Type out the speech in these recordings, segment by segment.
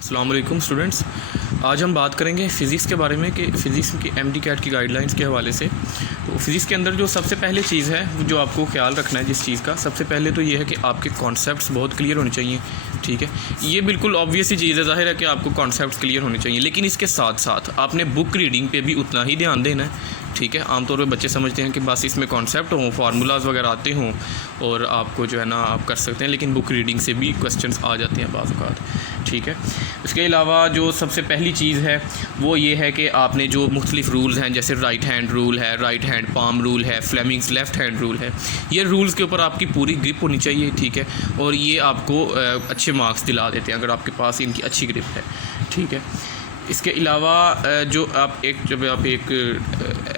अस्सलाम वालेकुम स्टूडेंट्स। आज हम बात करेंगे फ़िज़िक्स के बारे में कि फ़िज़िक्स की MD कैट की गाइडलाइंस के हवाले से। तो फ़िज़िक्स के अंदर जो सबसे पहले चीज़ है जो आपको ख्याल रखना है जिस चीज़ का, सबसे पहले तो ये है कि आपके कॉन्सेप्ट्स बहुत क्लियर होने चाहिए। ठीक है, ये बिल्कुल ऑब्वियस ही चीज़ है, ज़ाहिर है कि आपको कॉन्सेप्ट्स क्लियर होने चाहिए, लेकिन इसके साथ साथ आपने बुक रीडिंग पे भी उतना ही ध्यान देना है। ठीक है, आमतौर पे बच्चे समझते हैं कि बस इसमें कॉन्सेप्ट हों, फार्मूलाज वगैरह आते हों और आपको जो है ना आप कर सकते हैं, लेकिन बुक रीडिंग से भी क्वेश्चंस आ जाते हैं बाज़ औक़ात। ठीक है, इसके अलावा जो सबसे पहली चीज़ है वो ये है कि आपने जो मुख्तलिफ़ रूल्स हैं, जैसे राइट हैंड रूल है, राइट हैंड पाम रूल है, फ्लेमिंग्स लेफ़्ट हैंड रूल है, ये रूल्स के ऊपर आपकी पूरी ग्रिप होनी चाहिए। ठीक है, और ये आपको अच्छे मार्क्स दिला देते हैं अगर आपके पास इनकी अच्छी ग्रिप है। ठीक है, इसके अलावा जब आप एक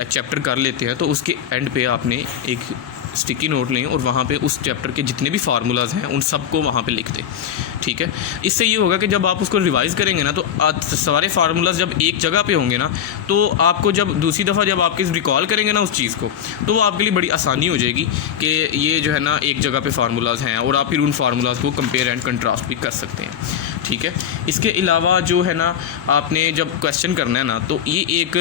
चैप्टर कर लेते हैं तो उसके एंड पे आपने एक स्टिकी नोट लें और वहाँ पे उस चैप्टर के जितने भी फार्मूलाज हैं उन सब को वहाँ पे लिख दें। ठीक है, इससे ये होगा कि जब आप उसको रिवाइज़ करेंगे ना तो सारे फार्मूलाज जब एक जगह पे होंगे ना तो आपको जब दूसरी दफ़ा जब आप रिकॉल करेंगे ना उस चीज़ को, तो वो आपके लिए बड़ी आसानी हो जाएगी कि ये जो है ना एक जगह पे फार्मूलाज हैं और आप फिर उन फार्मूलाज को कंपेयर एंड कंट्रास्ट भी कर सकते हैं। ठीक है, इसके अलावा जो है ना आपने जब क्वेश्चन करना है ना तो ये एक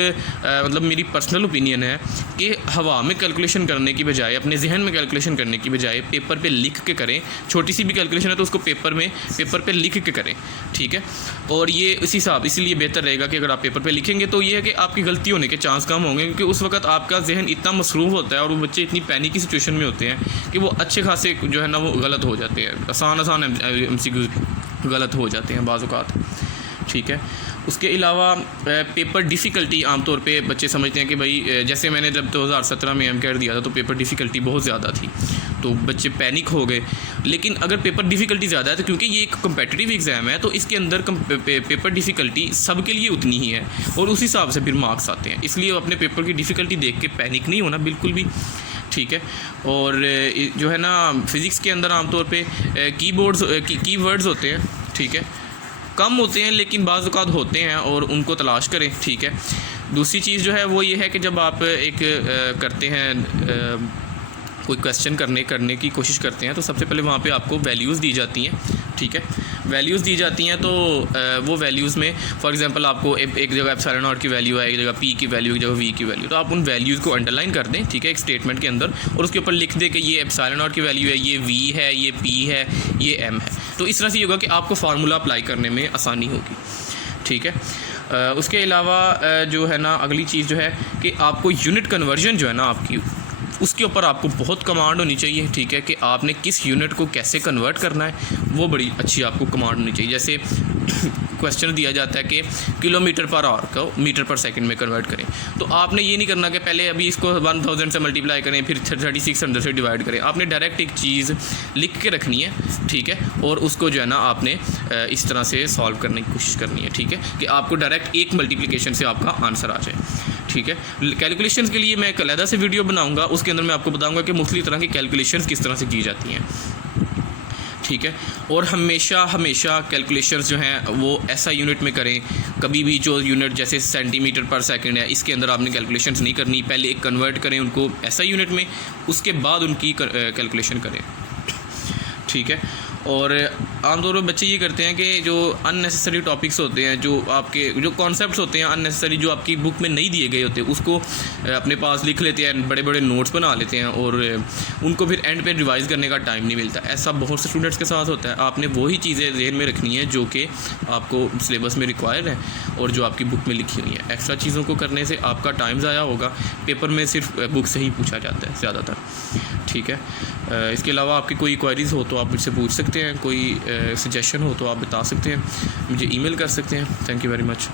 मतलब मेरी पर्सनल ओपिनियन है कि हवा में कैलकुलेशन करने की बजाय, अपने जहन में कैलकुलेशन करने की बजाय पेपर पे लिख के करें। छोटी सी भी कैलकुलेशन है तो उसको पेपर पे लिख के करें। ठीक है, और ये इसीलिए बेहतर रहेगा कि अगर आप पेपर पे लिखेंगे तो ये है कि आपकी गलती होने के चांस कम होंगे, क्योंकि उस वक्त आपका जहन इतना मसरूफ़ होता है और वो बच्चे इतनी पैनिक की सिचुएशन में होते हैं कि वो अच्छे खासे जो है ना वो गलत हो जाते हैं, आसान MCQ गलत हो जाते हैं बाज़ औक़ात। ठीक है, उसके अलावा पेपर डिफ़िकल्टी आमतौर पे बच्चे समझते हैं कि भाई जैसे मैंने जब 2017 में MCAT दिया था तो पेपर डिफ़िकल्टी बहुत ज़्यादा थी तो बच्चे पैनिक हो गए। लेकिन अगर पेपर डिफ़िकल्टी ज़्यादा है तो क्योंकि ये एक कम्पिटिटिव एग्ज़ाम है तो इसके अंदर पेपर डिफ़िकल्टी सबके लिए उतनी ही है और उस हिसाब से फिर मार्क्स आते हैं। इसलिए अपने पेपर की डिफ़िकल्टी देख के पैनिक नहीं होना बिल्कुल भी। ठीक है, और जो है ना फ़िज़िक्स के अंदर आमतौर पे कीवर्ड्स होते हैं। ठीक है, कम होते हैं लेकिन बाज़ औक़ात होते हैं और उनको तलाश करें। ठीक है, दूसरी चीज़ जो है वो ये है कि जब आप एक करते हैं कोई क्वेश्चन करने की कोशिश करते हैं तो सबसे पहले वहाँ पे आपको वैल्यूज़ दी जाती हैं। ठीक है, वैल्यूज़ दी जाती हैं तो वो वैल्यूज़ में फॉर एग्जांपल आपको एक जगह एप्सिलॉन नॉट की वैल्यू है, एक जगह P की वैल्यू, एक जगह V की वैल्यू, तो आप उन वैल्यूज़ को अंडरलाइन कर दें। ठीक है, एक स्टेटमेंट के अंदर, और उसके ऊपर लिख दें कि ये एप्सिलॉन नॉट की वैल्यू है, ये V है, ये P है, ये M है। तो इस तरह से ये होगा कि आपको फार्मूला अप्लाई करने में आसानी होगी। ठीक है, उसके अलावा जो है ना अगली चीज़ जो है कि आपको यूनिट कन्वर्जन जो है ना आपकी, उसके ऊपर आपको बहुत कमांड होनी चाहिए। ठीक है, कि आपने किस यूनिट को कैसे कन्वर्ट करना है वो बड़ी अच्छी आपको कमांड होनी चाहिए। जैसे क्वेश्चन दिया जाता है कि किलोमीटर पर आवर को मीटर पर सेकंड में कन्वर्ट करें, तो आपने ये नहीं करना कि पहले अभी इसको 1000 से मल्टीप्लाई करें फिर 3600 से डिवाइड करें। आपने डायरेक्ट एक चीज़ लिख के रखनी है। ठीक है, और उसको जो है ना आपने इस तरह से सॉल्व करने की कोशिश करनी है। ठीक है, कि आपको डायरेक्ट एक मल्टीप्लिकेशन से आपका आंसर आ जाए। ठीक है, कैलकुलेशंस के लिए मैं एक अलग से वीडियो बनाऊंगा, उसके अंदर मैं आपको बताऊंगा कि मुख्तलिफ तरह की कैलकुलेशंस किस तरह से की जाती हैं। ठीक है, और हमेशा कैलकुलेशंस जो हैं वो ऐसा यूनिट में करें, कभी भी जो यूनिट जैसे सेंटीमीटर पर सेकंड है इसके अंदर आपने कैलकुलेशंस नहीं करनी। पहले एक कन्वर्ट करें उनको ऐसा यूनिट में, उसके बाद उनकी कैलकुलेशन करें। ठीक है, और आमतौर पर बच्चे ये करते हैं कि जो अननेसेसरी टॉपिक्स होते हैं, जो आपके जो कॉन्सेप्ट्स होते हैं अननेसेसरी, जो आपकी बुक में नहीं दिए गए होते, उसको अपने पास लिख लेते हैं, बड़े बड़े नोट्स बना लेते हैं और उनको फिर एंड पे रिवाइज़ करने का टाइम नहीं मिलता। ऐसा बहुत से स्टूडेंट्स के साथ होता है। आपने वही चीज़ें ज़हन में रखनी है जो कि आपको सिलेबस में रिक्वायर्ड है और जो आपकी बुक में लिखी हुई है। एक्स्ट्रा चीज़ों को करने से आपका टाइम ज़ाया होगा। पेपर में सिर्फ बुक से ही पूछा जाता है ज़्यादातर। ठीक है, इसके अलावा आपकी कोई क्वेरीज़ हो तो आप मुझसे पूछ सकते हैं, कोई सजेशन हो तो आप बता सकते हैं, मुझे ईमेल कर सकते हैं। Thank you very much.